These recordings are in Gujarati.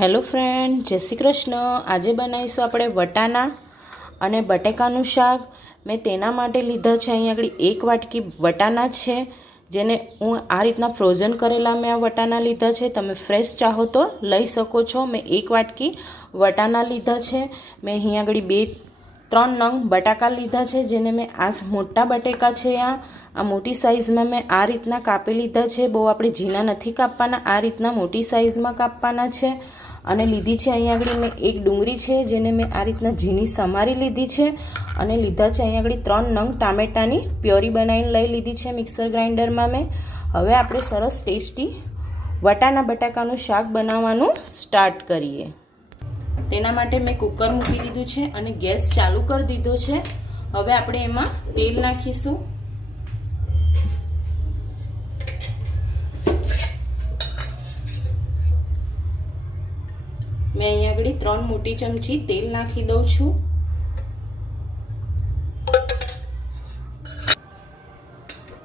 હેલો ફ્રેન્ડ, જય શ્રી કૃષ્ણ. આજે બનાવીશું આપણે વટાણા અને બટેકાનું શાક. મેં તેના માટે લીધા છે અહીં આગળ એક વાટકી વટાણા છે, જેને હું આ રીતના ફ્રોઝન કરેલા મેં આ વટાણા લીધા છે. તમે ફ્રેશ ચાહો તો લઈ શકો છો. મેં એક વાટકી વટાણા લીધા છે. મેં અહીં આગળ બે, ત્રણ નંગ બટાકા લીધા છે, જેને મેં આ મોટા બટેકા છે આ. આ મોટી સાઇઝમાં મેં આ રીતના કાપી લીધા છે. બહુ આપણે ઝીણા નથી કાપવાના, આ રીતના મોટી સાઇઝમાં કાપવાના છે. અને લીધી છે અહીંયા આગળ મેં એક ડુંગળી છે, જેને મેં આ રીતના ઝીણી સમારી લીધી છે અને લીધા છે અહીંયા આગળ ત્રણ નંગ ટામેટાની પ્યોરી બનાવીને લઈ લીધી છે મિક્સર ગ્રાઇન્ડરમાં મેં. હવે આપણે સરસ ટેસ્ટી વટાણા બટાકાનું શાક બનાવવાનું સ્ટાર્ટ કરીએ. તેના માટે મેં કુકર મૂકી દીધું છે અને ગેસ ચાલુ કરી દીધો છે. હવે આપણે એમાં તેલ નાખીશું. મેં અહીંયા આગળ ત્રણ મોટી ચમચી તેલ નાખી દઉં છું.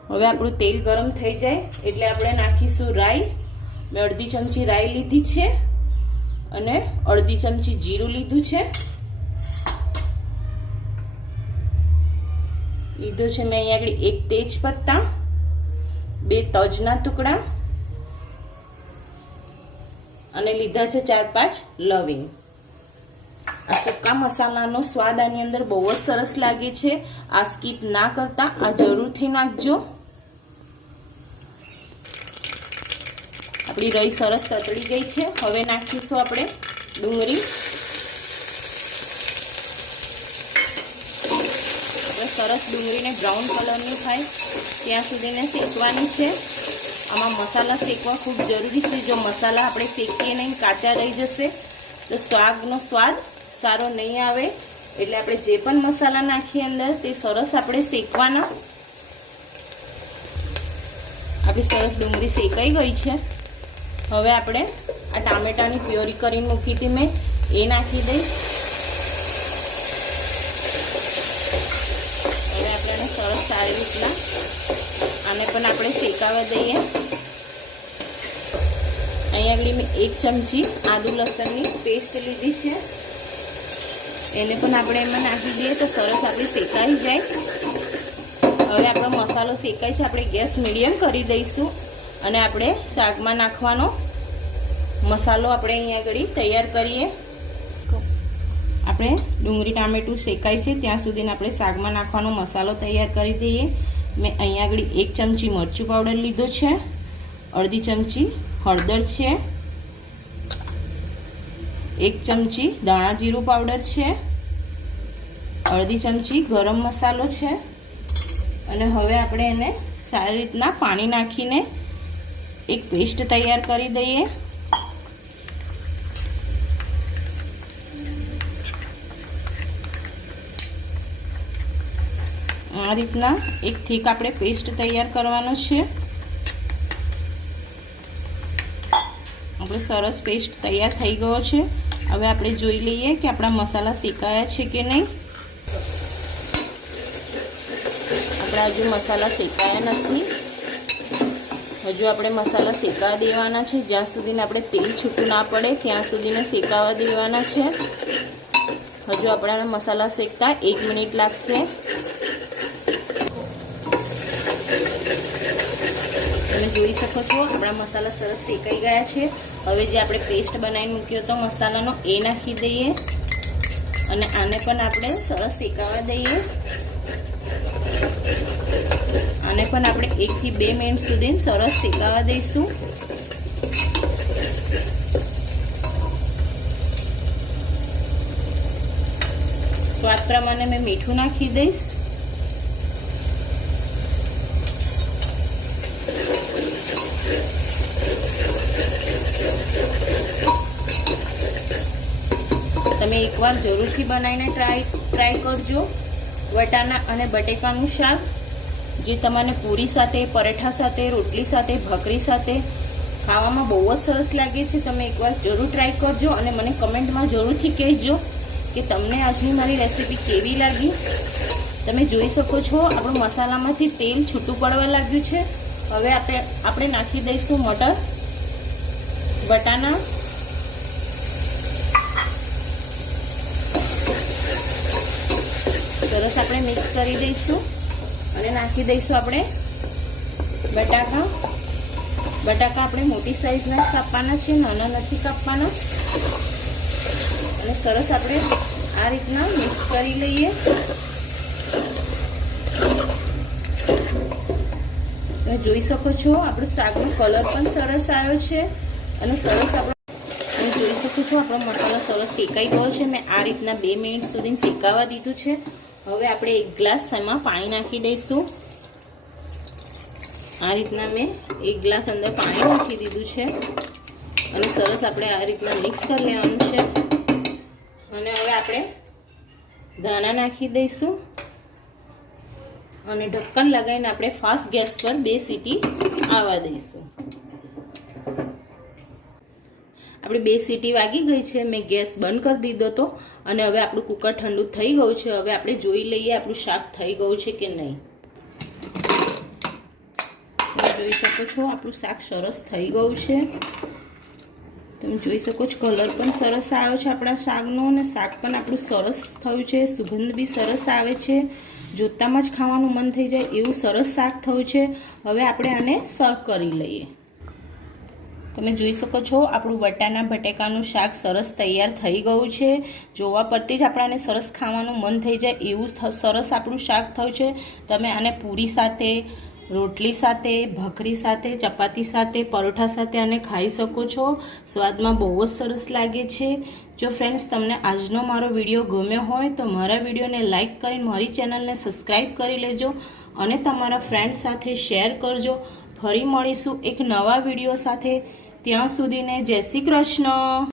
હવે આપણું તેલ ગરમ થઈ જાય એટલે આપણે નાખીશું રાઈ. મેં અડધી ચમચી રાઈ લીધી છે અને અડધી ચમચી જીરું લીધું છે. લીધો છે મેં અહીંયા આગળ એક તેજ પત્તા બે તજના ટુકડા અને લીધા છે ચાર પાંચ લવિંગ. આ સૂકા મસાલાનો સ્વાદ આની અંદર બહુ જ સરસ લાગે છે. આ સ્કીપ ના કરતા આ જરૂરથી નાખજો. આપણી રઈ સરસ તતડી ગઈ છે. હવે નાખીશું આપણે ડુંગળી. સરસ ડુંગળીને બ્રાઉન કલરની થાય. ત્યાં સુધીને શેકવાની છે. આમાં મસાલા શેકવા ખૂબ જરૂરી છે. જો મસાલા આપણે શેકીએ નહીં, કાચા રહી જશે, તો શાકનો સ્વાદ સારો નહીં આવે. એટલે આપણે જે પણ મસાલા નાખીએ અંદર, તે સરસ આપણે શેકવાના. આપણી સરસ ડુંગળી શેકાઈ ગઈ છે. હવે આપણે આ ટામેટાની પ્યોરી કરીને મૂકી હતી મેં. એ નાખી દઈશ. હવે આપણે સરસ સારી રીતના આને પણ આપણે શેકાવા દઈએ. અહીંયા આગળ મેં એક ચમચી આદુ લસણની પેસ્ટ લીધી છે. એને પણ આપણે એમાં નાખી દઈએ તો સરસ આપણે શેકાઈ જાય. હવે આપણો મસાલો શેકાય છે, આપણે ગેસ મીડિયમ કરી દઈશું અને આપણે શાકમાં નાખવાનો મસાલો આપણે અહીંયા આગળ તૈયાર કરીએ. આપણે ડુંગળી, ટામેટું શેકાય છે, ત્યાં સુધીને આપણે શાકમાં નાખવાનો મસાલો તૈયાર કરી દઈએ. મેં અહીંયા આગળ એક ચમચી મરચું પાવડર લીધો છે. અડધી ચમચી હળદર છે. એક ચમચી દાણા જીરું પાવડર છે. અડધી ચમચી ગરમ મસાલો છે. અને હવે આપણે એને સારી રીતના પાણી નાખીને એક પેસ્ટ તૈયાર કરી દઈએ. આ રીતના એક થીક આપણે પેસ્ટ તૈયાર કરવાનો છે. આપણે સરસ પેસ્ટ તૈયાર થઈ ગયો છે. હવે આપણે જોઈ લઈએ કે આપણા મસાલા શેકાયા છે કે નહીં. આપણા હજુ મસાલા શેકાયા નથી. હજુ આપણે મસાલા શેકાવા દેવાના છે. જ્યાં સુધીને આપણે તેલ છૂટું ના પડે, ત્યાં સુધીને શેકાવા દેવાના છે. હજુ આપણા મસાલા શેકતા એક મિનિટ લાગશે. જોઈ શકો છો. આપણા મસાલા સરસ શેકાઈ ગયા છે. હવે જે આપણે પેસ્ટ બનાવીને મૂક્યો હતો મસાલાનો, એ નાખી દઈએ. અને આને પણ આપણે સરસ શેકાવા દઈએ. આને પણ આપણે એકથી બે મિનિટ સુધી સરસ શેકાવા દઈશું. સ્વાદ પ્રમાણે મેં મીઠું નાખી દઈશ તમે એકવાર જરૂરથી બનાવીને ટ્રાય ટ્રાય કરજો. વટાણા અને બટેકાનું શાક, જે તમને પૂરી સાથે, પરેઠા સાથે, રોટલી સાથે, ભાખરી સાથે ખાવામાં બહુ જ સરસ લાગે છે. તમે એકવાર જરૂર ટ્રાય કરજો અને મને કમેન્ટમાં જરૂરથી કહેજો કે તમને આજની મારી રેસીપી કેવી લાગી. તમે જોઈ શકો છો, આપણું મસાલામાંથી તેલ છૂટું પડવા લાગ્યું છે. હવે આપણે આપણે નાખી દઈશું મટર, વટાણા મિક્સ કરી દઈશું અને નાખી દઈશું આપણે બટાકા. બટાકા આપણે મોટી સાઈઝના જ કાપવાના છે, નાના નથી કાપવાના. અને સરસ આપણે આ રીતના મિક્સ કરી લઈએ. તમે જોઈ શકો છો, આપણું શાકનો કલર પણ સરસ આવ્યો છે અને સરસ આપણો જોઈ શકો છો, આપણો મસાલો સરસ શેકાઈ ગયો છે. મેં આ રીતના બે મિનિટ સુધી શેકાવા દીધું છે. હવે આપણે એક ગ્લાસ એમાં પાણી નાખી દઈશું. આ રીતના મેં એક ગ્લાસ અંદર પાણી નાખી દીધું છે. અને સરસ આપણે આ રીતના મિક્સ કરી લેવાનું છે. અને હવે આપણે ધાણા નાખી દઈશું. અને ઢક્કન લગાવીને આપણે ફાસ્ટ ગેસ પર બે સીટી આવવા દઈશું. આપણે બે સીટી વાગી ગઈ છે, મેં ગેસ બંધ કરી દીધો હતો અને હવે આપણું કુકર ઠંડુ થઈ ગયું છે. હવે આપણે જોઈ લઈએ આપણું શાક થઈ ગયું છે કે નહીં. તમે જોઈ શકો છો આપણું શાક સરસ થઈ ગયું છે. તમે જોઈ શકો છો કલર પણ સરસ આવ્યો છે આપણા શાકનો અને શાક પણ આપણું સરસ થયું છે. સુગંધ બી સરસ આવે છે. જોતામાં જ ખાવાનું મન થઈ જાય એવું સરસ શાક થયું છે. હવે આપણે આને સર્વ કરી લઈએ. તમે જોઈ શકો છો, આપણું બટાના બટેકાનું શાક સરસ તૈયાર થઈ ગયું છે. જોવા પરથી જ આપણાને સરસ ખાવાનું મન થઈ જાય એવું સરસ આપણું શાક થયું છે. તમે આને પૂરી સાથે, રોટલી સાથે, ભાખરી સાથે, ચપાતી સાથે, પરોઠા સાથે આને ખાઈ શકો છો. સ્વાદમાં બહુ જ સરસ લાગે છે. જો ફ્રેન્ડ્સ, તમને આજનો મારો વીડિયો ગમ્યો હોય તો મારા વિડીયોને લાઇક કરીને મારી ચેનલને સબસ્ક્રાઈબ કરી લેજો અને તમારા ફ્રેન્ડ સાથે શેર કરજો. ફરી મળીશું એક નવા વીડિયો સાથે. ત્યાં સુધીને જય શ્રી કૃષ્ણ.